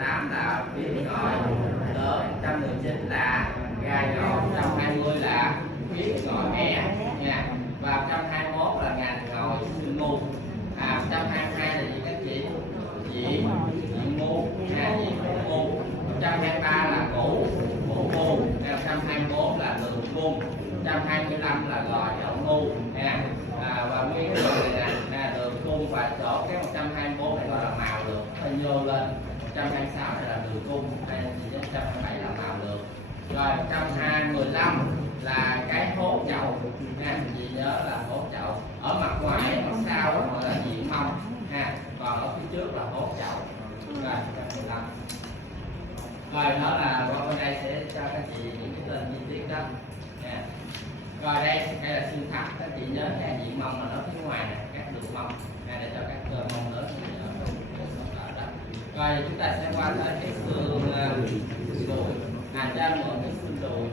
108 là phía ngồi lớn, 119 là gai nhọn, 120 là phía ngồi mẹ nha, và 121 là ngành ngồi xương mu. 122 là gì các chị? Diện mu nha, diện mu. 123 là cổ mu, 124 là đường cung, 125 là gò chậu mu nha. Và nguyên đường này nè, đường cung và chỗ cái 124 này gọi là màu được, hơi nhô lên. 126 này là đường cung, đây là 127 là màu được. Rồi 115 là cái hố chậu nha, chị nhớ là hố chậu. Ở mặt ngoài, mặt sau gọi là diện mông ha, còn ở phía trước là hố chậu. Rồi 115. Rồi đó là qua bên đây sẽ cho các chị những cái tên chi tiết đó nha. Rồi đây là xương thấp, các chị nhớ cái diện mông mà nó phía ngoài này, các đường mông để cho các cơ mông lớn. Rồi chúng ta sẽ qua tới cái xương đùi, cho mượn cái